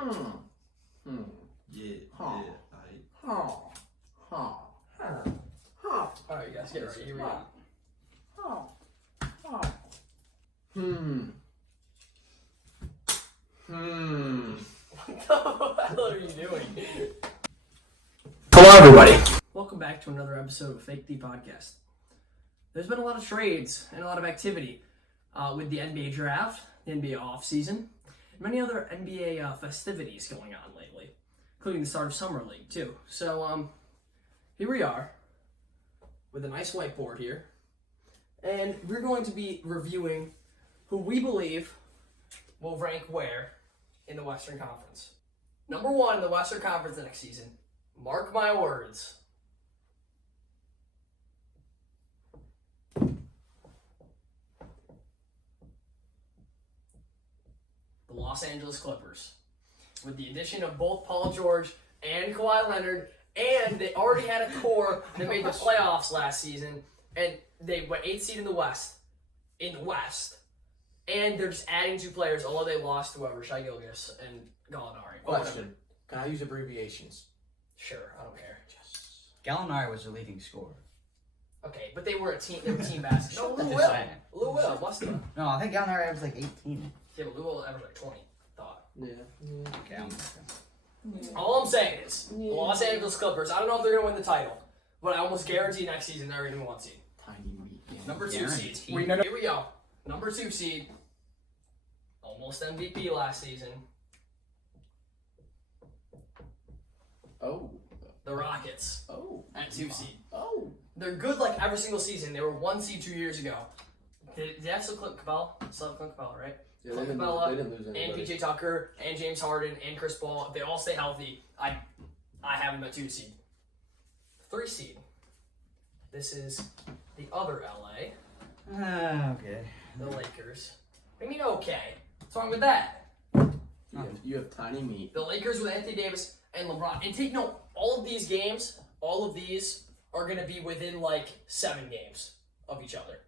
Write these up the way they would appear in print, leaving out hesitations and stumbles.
Alright, you guys get ready. Here we go. What the hell are you doing? Hello, everybody. Welcome back to another episode of Fake D Podcast. There's been a lot of trades and a lot of activity with the NBA draft, the NBA offseason, and many other NBA festivities going on lately, including the start of Summer League, too. So, here we are with a nice whiteboard here, and we're going to be reviewing who we believe will rank where in the Western Conference. Number one in the Western Conference next season. Mark my words. The Los Angeles Clippers. With the addition of both Paul George and Kawhi Leonard, and they already had a core that made the playoffs last season, and they went 8th seed in the West. And they're just adding 2 players, although they lost whoever, Shai Gilgeous and Gallinari. Question. Can I use abbreviations? Sure, I don't care. Yes. Gallinari was the leading scorer. Okay, but they were team basketball. No, Lou Will must have. No, I think Gallinari averaged like 18. Yeah, but Lou Will averaged like 20, I thought. Yeah. Okay, All I'm saying is, the Los Angeles Clippers, I don't know if they're going to win the title, but I almost guarantee next season they're going to be 1 seed. Tiny meat. Yeah. Number 2 seed. Guaranteed. Here we go. Number 2 seed. Almost MVP last season. Oh. The Rockets. Oh. At 2 seed. Oh. They're good like every single season. They were 1 seed 2 years ago. Did they have still Clint Capella? Still have Clint Capella, right? Yeah, Clint they Capella didn't lose and anybody. PJ Tucker and James Harden and Chris Paul. If they all stay healthy, I have them at 2 seed. 3 seed. This is the other LA. Okay. The Lakers. What do you mean okay? What's wrong with that? You have tiny meat. The Lakers with Anthony Davis and LeBron. And take note, all of these are going to be within like 7 games of each other.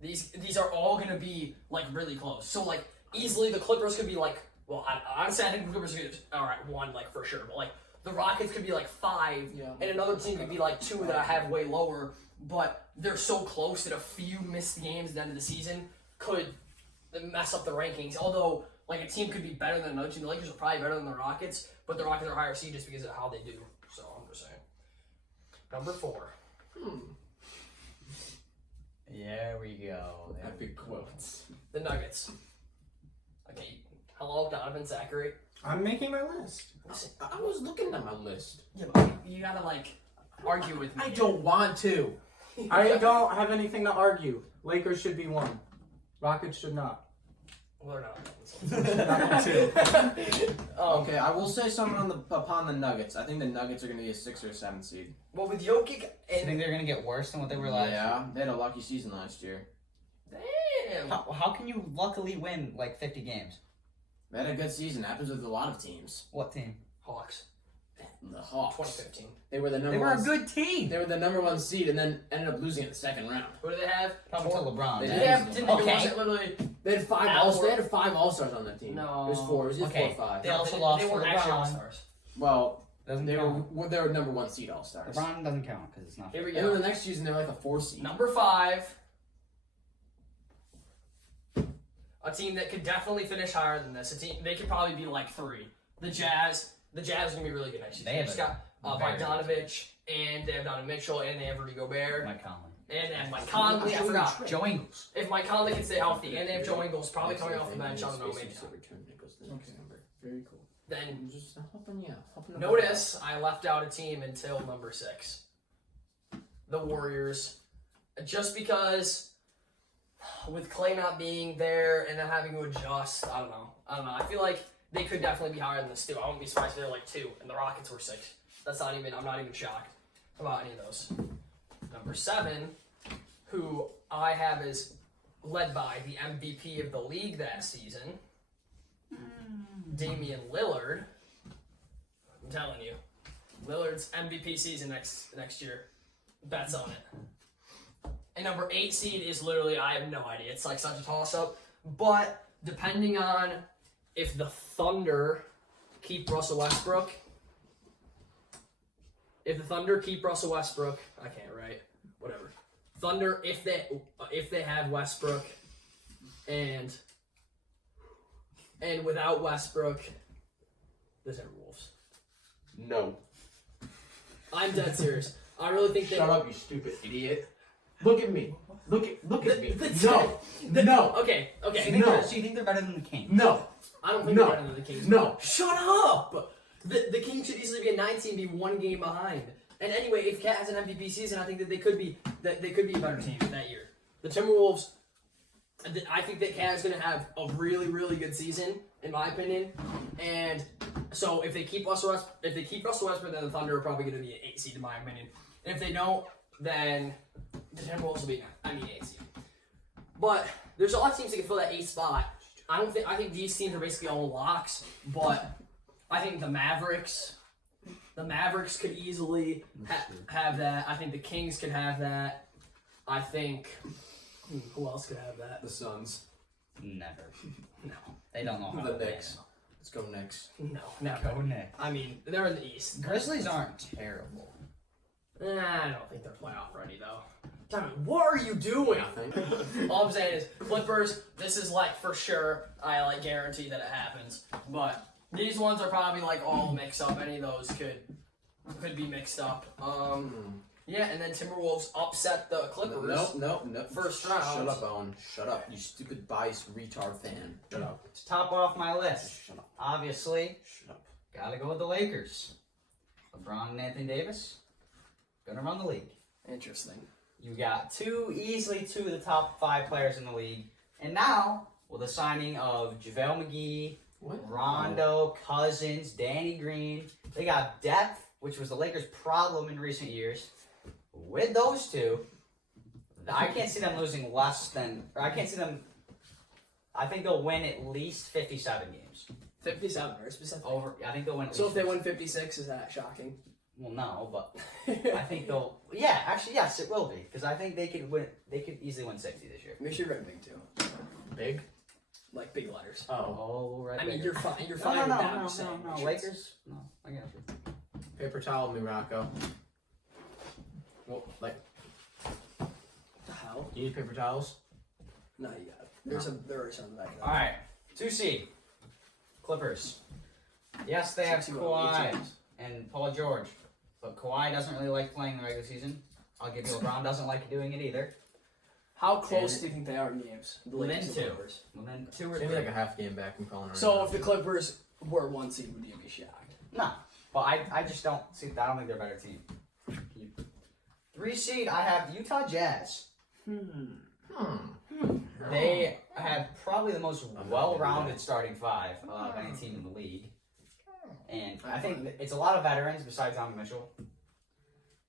These are all going to be like really close. So like easily the Clippers could be like, well, honestly I think the Clippers could be, all right, 1 like for sure, but like the Rockets could be like 5, and another team could be like 2 that I have way lower. But they're so close that a few missed games at the end of the season could mess up the rankings. Although, like, a team could be better than another team. The Lakers are probably better than the Rockets, but the Rockets are higher seed just because of how they do. So, I'm just saying. Number 4. There we go. Epic quotes. The Nuggets. Okay, hello, Donovan Zachary. I'm making my list. Listen, I was looking at my list. yeah, but you gotta, like, argue with me. I don't want to. I don't have anything to argue. Lakers should be 1. Rockets should not. Well, they're not. Not 2. Okay, I will say something upon the Nuggets. I think the Nuggets are going to be a 6 or a 7 seed. Well, with Jokic Do you and... think they're going to get worse than what they were last year? Yeah, they had a lucky season last year. Damn. How can you luckily win like 50 games? They had a good season. Happens with a lot of teams. What team? Hawks. The Hawks. 2015. They were the number They were one. a good team. They were the number 1 seed and then ended up losing in the 2nd round. Who do they have? Probably to LeBron. They Did did. they have... Didn't Okay. they watch it literally... They had 5 Al They had 5 All-Stars on that team. No. It was 4. It was either 4 Okay. or 5. They also didn't- lost They to weren't actually LeBron. All-Stars. Well, Doesn't they count. were number 1 seed All-Stars. LeBron doesn't count because it's not. Here we And then go. the next season, they were like a 4 seed. Number 5. A team that could definitely finish higher than this. They could probably be like 3. The Jazz. The Jazz are going to be really good next season. They have just got very good Bogdanovich, and they have Donovan Mitchell, and they have Rudy Gobert, Mike Conley. and they have Mike Conley. I forgot. Joe Ingles. If Mike Conley can stay healthy, and they have Joe Ingles probably coming off the bench. I don't know, maybe not. Very cool. Then I'm just helping you out. notice I left out a team until number 6. The Warriors. Just because with Clay not being there and then having to adjust, I don't know. I feel like they could definitely be higher than this too. I wouldn't be surprised if they're like 2 and the Rockets were 6. I'm not even shocked about any of those. Number 7, who I have as led by the MVP of the league that season, Damian Lillard. I'm telling you, Lillard's MVP season next year. Bets on it. And number 8 seed is literally, I have no idea. It's like such a toss-up. But depending on if the Thunder keep Russell Westbrook, if the Thunder keep Russell Westbrook, I can't write. Whatever. Thunder, if they have Westbrook, and without Westbrook, the Timberwolves. No. I'm dead serious. I really think Shut up, you stupid idiot. Look at me. Look at me. No. Okay. So you No. think they're better than the Kings? No. I don't think No. they're better than the Kings. No. Shut up! The Kings should easily be a 19, be one game behind. And anyway, if Cat has an MVP season, I think that they could be a better team that year. The Timberwolves, I think that Cat is going to have a really, really good season, in my opinion. And so if they keep Russell Westbrook, then the Thunder are probably going to be an 8 seed, in my opinion. And if they don't, then the Timberwolves will be 8 seed. But there's a lot of teams that can fill that 8 spot. I think these teams are basically all locks, but I think the Mavericks could easily have that. I think the Kings could have that. I think who else could have that? The Suns. Never. No, They don't know how The to win. Knicks. Let's go Knicks. no, never. Go Knicks. I mean, they're in the East. Grizzlies aren't terrible. I don't think they're playoff ready though. Damn it, what are you doing? Nothing. All I'm saying is Clippers. This is like for sure. I guarantee that it happens. But these ones are probably like all mixed up. Any of those could be mixed up. Yeah, and then Timberwolves upset the Clippers. Nope. First round. Shut up, Owen. Shut up, you stupid biased retard fan. Shut up. To top off my list, Shut up. obviously, Shut up. gotta go with the Lakers. LeBron and Anthony Davis, gonna run the league. Interesting. You got easily two of the top 5 players in the league. And now, with the signing of JaVale McGee, What? Rondo, Cousins, Danny Green, they got depth, which was the Lakers' problem in recent years. With those two, I can't see them losing less than, or I can't see them, I think they'll win at least 57 games. 57, very specific. I think they'll win at So least if they win 56, is that shocking? Well, no, but I think they'll, yes, it will be. Because I think they could easily win 60 this year. Make sure you're big too. Big? Like big letters. Oh, right. I mean, you're fine. You're no, fine no, with no, that. no, I'm just saying. no, Lakers, no, I got you. Paper towel me, Rocco. Well, like, What the hell? you need paper towels? No, you got it. There are some back there. All right, 2 seed, Clippers. Yes, they have 6-2 Kawhi James. and Paul George, but Kawhi doesn't really like playing the regular season. I'll give you LeBron doesn't like doing it either. How close do you think they are in games? The Within Lakers and 2. Clippers. Within 2 or Maybe 3. like a half game back. I'm calling it. So if the Clippers were 1 seed, would you be shocked? No, but I just don't see. I don't think they're a better team. 3 seed, I have Utah Jazz. They have probably the most well-rounded starting 5 of any team in the league, and I think it's a lot of veterans besides Donovan Mitchell,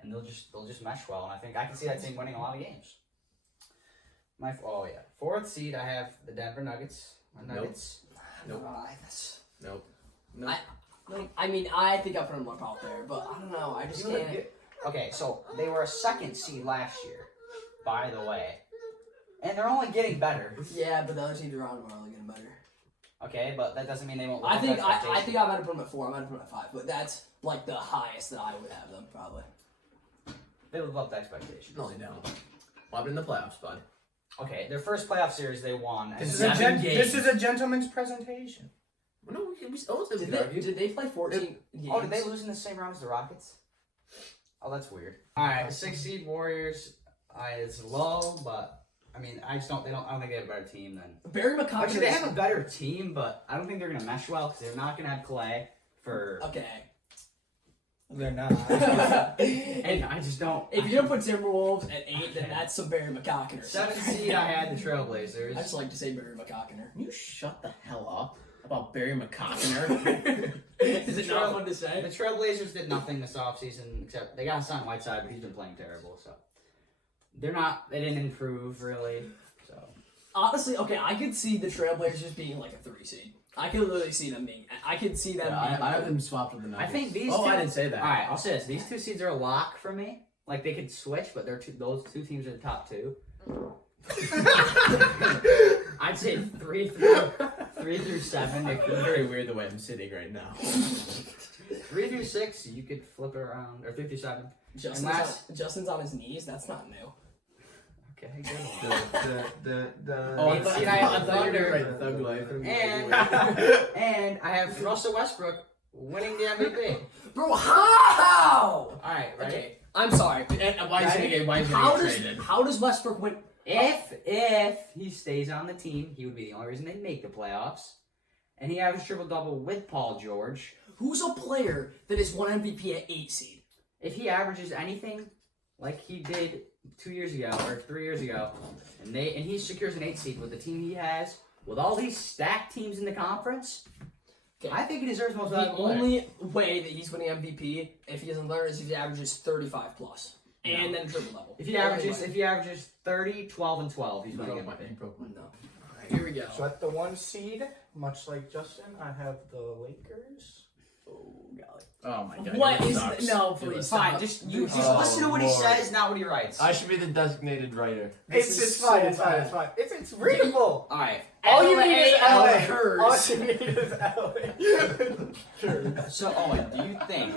and they'll just mesh well. And I think I can see that team winning a lot of games. 4th seed, I have the Denver Nuggets. My Nuggets. Nope. Nope. Nope. I mean, I think I put them up out there, but I don't know. I just can't. Okay, so they were a 2nd seed last year, by the way, and they're only getting better. Yeah, but the other teams around them are only getting better. Okay, but that doesn't mean they won't. Live I up think to I expectations. think I might have put them at 4. I might have put them at 5, but that's like the highest that I would have them probably. They live up to expectations. No, they don't. Well, I'm in the playoffs, bud. Okay, their first playoff series they won. and This is then- a This is a gentleman's presentation. No, we still Did they play 14 games? Oh, did they lose in the same round as the Rockets? Oh, that's weird. All right, 6 seed Warriors. It's low, but I mean, I don't think they have a better team than. Barry McCollum. Actually, they have a better team, but I don't think they're gonna mesh well because they're not gonna have Clay for. Okay. They're not. And I just don't. If you're gonna put Timberwolves at 8, then that's some Barry McCollum. 7 seed, I had the Trailblazers. I just like to say Barry McCollum. Can you shut the hell up about Barry McCollum? Is it not fun to The say? Trailblazers did nothing this offseason except they got Hassan Whiteside, but he's been playing terrible. So they didn't improve really. So Honestly, okay, I could see the Trailblazers being like a 3 seed. I could literally see them being. I could see them. Yeah, being I have them swapped with the Nuggets. I think these. Oh, two, I didn't say that. All right, I'll say this: these 2 seeds are a lock for me. Like they could switch, but those 2 teams are the top 2. I'd say 3 3 through 7. It's very weird the way I'm sitting right now. 3 through 6, you could flip it around, or 3 through 7. Justin's on his knees. That's not new. Okay, good. Oh, I thought you were right. Thug life. And I have Russell Westbrook winning the MVP. Bro, how? All right, ready? Okay, I'm sorry. Why is he getting traded? How does Westbrook win? If he stays on the team, he would be the only reason they make the playoffs. And he averaged triple-double with Paul George. Who's a player that has won MVP at 8 seed? If he averages anything like he did 2 years ago or 3 years ago, and he secures an 8 seed with the team he has, with all these stacked teams in the conference, Okay. I think he deserves most The valuable player. only way that he's winning MVP if he doesn't learn is if he averages 35 plus and then triple double. If he averages 30, 12, and 12, he's winning MVP. No. Alright, here we go. So at the 1 seed, much like Justin, I have the Lakers. Oh golly. Oh my god. What he is sucks. no? He Please was- stop. Fine, just Oh, listen to what he Lord. says, not what he writes. I should be the designated writer. This It's is fine. so It's fine. bad. It's fine. It's readable. All right. All you need is LA LA. Hers. All you need is LA. So, Owen, do you think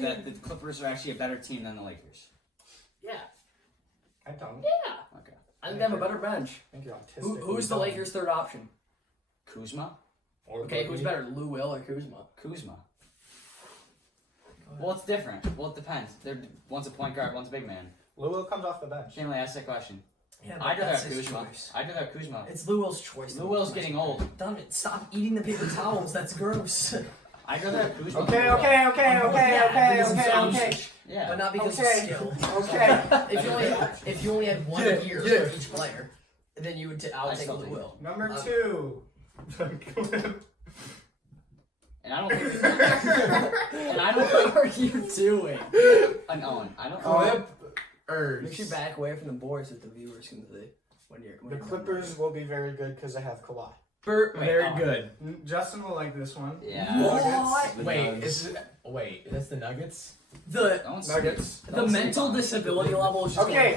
that the Clippers are actually a better team than the Lakers? Yeah. I don't. Yeah. Okay. I think they have a better bench. I think you're autistic. Who's the Lakers' third option? Kuzma? Okay, who's better, Lou Will or Kuzma? Kuzma. Well, it's different. Well, it depends. One's a point guard, one's a big man. Lou come off the bench. Can't really ask that question. Yeah, I'd rather that's have his Kuzma. choice. I'd rather have Kuzma. It's Lou Will's choice. Lou Will's getting old. Donovan, stop eating the paper towels. That's gross. I'd rather have Kuzma. Okay. than Lou Will. Yeah. But not because Okay. of skill. Okay. if you only had 1 year for each player, then you would I would I take still Lou think- Will. Number 2. And I don't think. And I don't think. What are you doing? And Owen, I don't. Make sure you back away from the boards that the viewers can see. When The Clippers will be very good because they have Kawhi. Very oh. good. Justin will like this one. Yeah. What? Wait, that's the Nuggets? The Don't Nuggets. sleep. the Don't sleep mental on it. disability level is just Okay.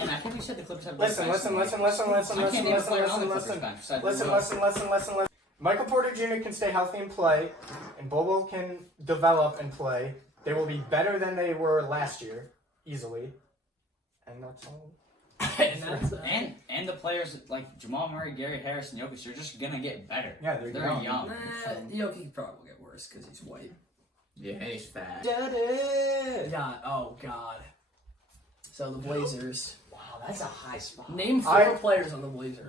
And I think we said the Clippers have. Listen. I can't name a player on the Clippers bench besides Lou Will. Listen. Michael Porter Jr. can stay healthy and play, and Bobo can develop and play. They will be better than they were last year, easily. And that's all. And the players like Jamal Murray, Gary Harris, and Jokic, they're just gonna get better. Yeah, They're young. young. Jokic probably will get worse because he's white. Yeah, and he's fat. Yeah. Oh God. So the Blazers. Wow, that's a high spot. Name 4 players on the Blazers.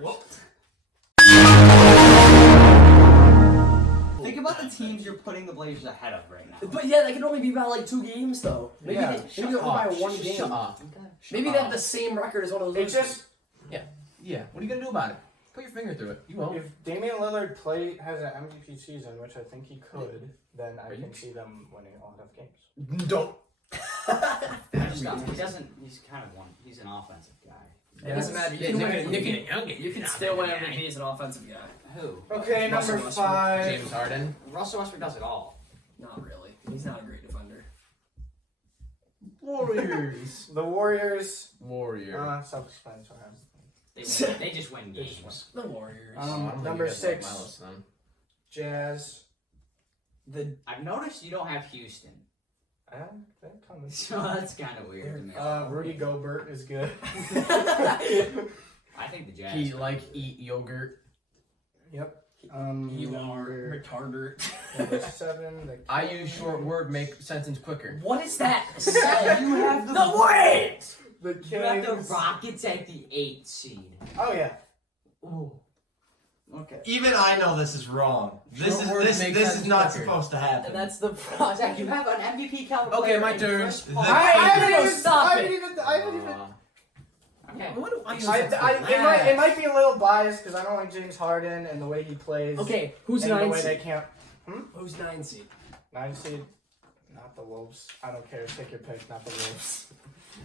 Think about the teams you're putting the Blazers ahead of right now. But yeah, they can only be by like 2 games though. Maybe Yeah. maybe they're by 1 game. Shut up. Maybe they have the same record as one of those. It just Yeah, what are you gonna do about it? Put your finger through it. You won't. if Damian Lillard has an MVP season, which I think he could, then I can see them winning a lot of games. Don't. He doesn't. He's kind of one. He's an offensive guy. It doesn't matter. You can still win MVP as an offensive guy. Who? Okay, Russell number Westbrook. 5. James Harden. Russell Westbrook does it all. Not really. He's not a great defender. Warriors. The Warriors. Warrior. Self-explanatory. They just win They just games. The Warriors. I don't think Number you guys like 6. my list, then. Jazz. I've noticed you don't have Houston, I don't think so that's kind of weird to me. Rudy Gobert is good. I think the Jazz. He eat yogurt. Yep. You are retarded. Number 7. The I use short word, make sentence quicker. What is that? You have the Warriors. The You have the Kings. Rockets at the 8th seed. Oh yeah. Ooh. Okay. Even I know this is wrong. This Short words is make this sense is not quicker. supposed to happen. And that's the Zach, project. you have an MVP caliber Okay, player my in turn. Chris Paul. The- I haven't no, even. stop I it. haven't even. I haven't even. Okay. What do I use? It might be a little biased because I don't like James Harden and the way he plays. Okay, who's and the 9 way they seed? can't. Who's 9 seed? 9 seed. Not the Wolves. I don't care. Take your pick. Not the Wolves.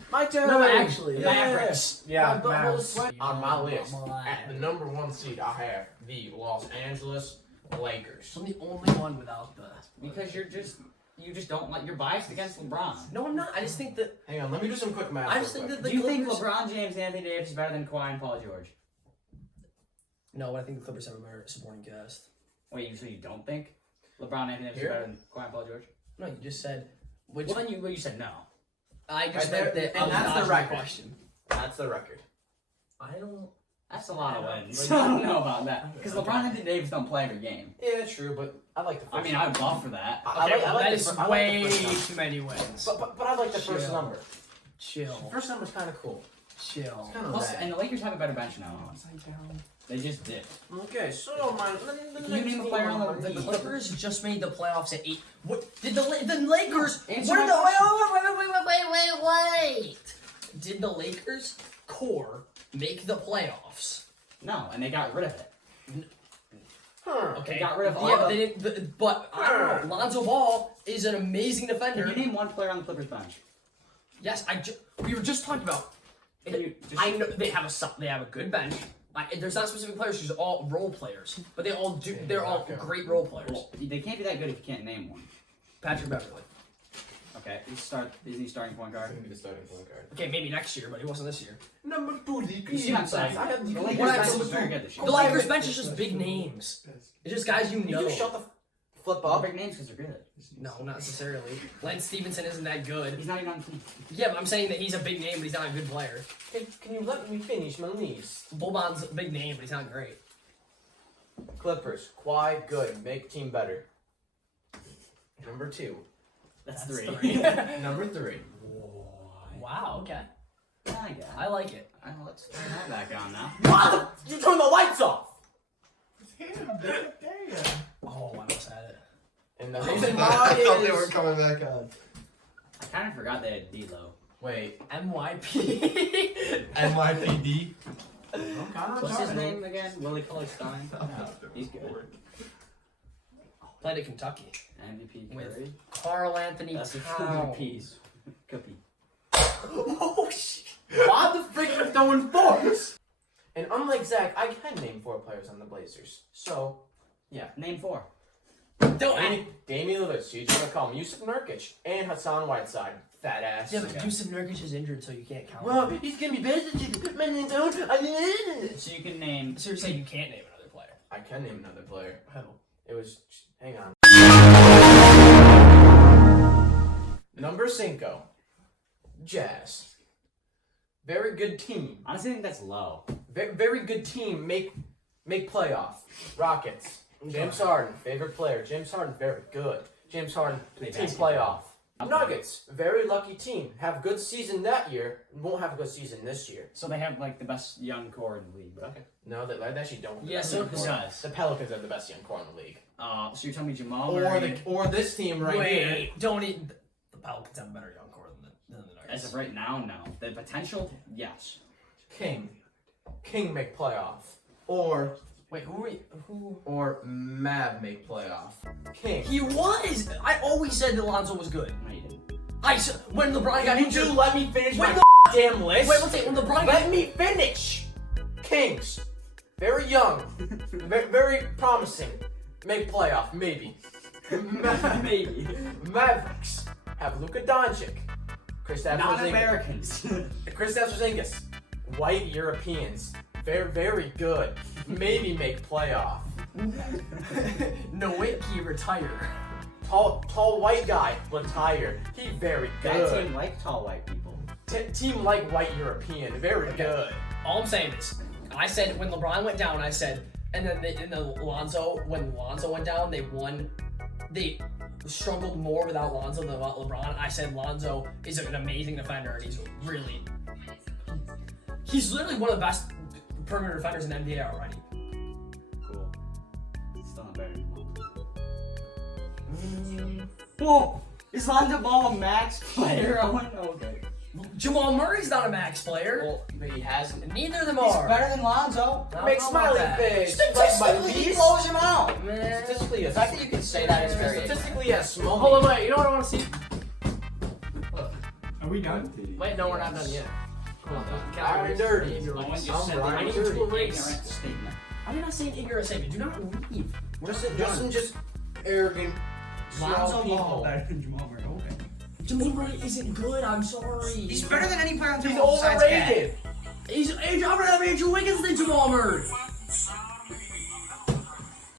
My turn. No, actually, Yeah. Mavericks. Yeah, But Mavs. what- On my list, Come on. at the number 1 seed, I have the Los Angeles Lakers. I'm the only one without the. Because you just don't like. You're biased against LeBron. No, I'm not. I just think that. Hang on, let me do some quick math. I just real think quick. that the Do you think Clippers- LeBron James and Anthony Davis is better than Kawhi and Paul George? No, but I think the Clippers have a better supporting cast. Wait, so you don't think LeBron Anthony is Here? better than Kawhi Paul George? No, you just said which. Well, then you said no. I just Right meant there, that. and I was that's the dodging record. question. That's the record. I don't. That's a lot of I don't- wins. I don't know about that because LeBron Anthony Davis don't play every game. Yeah, true, but I like the first I mean, I'd love for that. I Okay, like, I like that the is fir- I like the way first number. too many wins. But I like the first Chill. number. Chill. First number's kind of cool. Chill. It's kind of Plus, rad. and the Lakers have a better bench now. They just did. Okay, so my. Can you name a player on the The Clippers just made the playoffs at 8. What did the Lakers? Answer What my did the wait. Did the Lakers core make the playoffs? No, and they got rid of it. Okay, They got rid of all yeah, the- they didn't. But I don't know. Lonzo Ball is an amazing defender. Can you name one player on the Clippers bench? Yes, we were just talking about. Can you just- I know they have a good bench. There's not specific players; there's all role players. But they all do. They're all great role players. Well, they can't be that good if you can't name one. Patrick Beverly. Okay, isn't he starting point guard? be the starting point guard. Okay, maybe next year, but he wasn't this year. Number 2, You see what I'm saying? I have the The Lakers What bench I- was very good this year. The Lakers bench is just big names. It's just guys you You know. just shut the flip All up. big names because they're good. No, not necessarily. Lance Stevenson isn't that good. He's not even on the team. Yeah, but I'm saying that he's a big name, but he's not a good player. Can you let me finish my list? Boban's a big name, but he's not great. Clippers, Kawhi, good. Make team better. Number 2. That's That's three. three. Number 3. Wow. Okay. I guess. I like it. Let's turn that back on now. What? You turned the lights off. Oh, I almost had it. And the I reason thought they why were is coming back on. I kind of forgot they had D-Lo. wait. MYP. NYPD. What's his name again? Willie Cauley-Stein? He's good. Played at Kentucky. MVP With Curry. Carl Anthony That's the Towns. MVPs. Cookie. Oh shit! Why the frick are you throwing 4s? And unlike Zach, I can name 4 players on the Blazers. So, Name 4. Don't. Damian Lillard, CJ McCollum, Yusuf Nurkic, and Hassan Whiteside. Fat ass. Yeah, but Yusuf Nurkic is injured, so you can't count. Well, him. he's gonna be better than So you can name. Seriously, you can't name another player. I can name another player. Who? It was. Hang on. Number 5. Jazz. Very good team. Honestly, I think that's low. Very good team. Make playoff. Rockets. James Harden, favorite player. James Harden, very good. James Harden, Play team basketball. playoff. Nuggets, very lucky team. Have good season that year. Won't have a good season this year. So they have like the best young core in the league. But okay. No, they actually don't. Yeah, The so who does? The Pelicans have the best young core in the league. So you're telling me Jamal Or Murray? or this team right here. Wait, don't eat. The Pelicans have a better young core than the Nuggets. As of right now, no. The potential, yes. King make playoff. Or Wait, who? Mav make playoff. King. He was. I always said that Lonzo was good. No, you didn't. When LeBron got Would you injured. let me finish When my damn list? Wait, one second. When LeBron Let me finish. Kings, very young, very promising. Make playoff, maybe. Maybe. Mavericks have Luka Doncic, Kristaps Not Porzingis, Americans. Kristaps Porzingis, white Europeans, very good. Maybe make playoff. Nowitzki retire. Tall white guy retire. He very That good. team like tall white people. Team like white European, very good. All I'm saying is, I said when LeBron went down, I said, and then when Lonzo went down, they won. They struggled more without Lonzo than without LeBron. I said Lonzo is an amazing defender, and he's literally one of the best perimeter defenders in the NBA already. Cool. Still not better than Jamal. Whoa! Is Lonzo Ball a max player? I want to know. Okay. Jamal Murray's not a max player. Well, but he hasn't. Neither of them He's are. better than Lonzo. I don't Make know about smiley that. face. Statistically, he blows him out. Man. Statistically, The fact that you can say that is very. statistically, yes. Small. Hold on, wait. You know what I want to see? Are we done? Wait, no, we're not done yet. Come on, I'm dirty. Owen just I'm said Brian that he Dirty. was an ignorant statement. I did not say an ignorant statement. Do not leave. Justin just arrogant. Lonzo small Ball people. better than Jamal Murray. Okay. Jamal Murray isn't good. I'm sorry. He's better than any player on the He's team besides Cat. overrated. I'm gonna have Andrew Wiggins than Jamal Murray.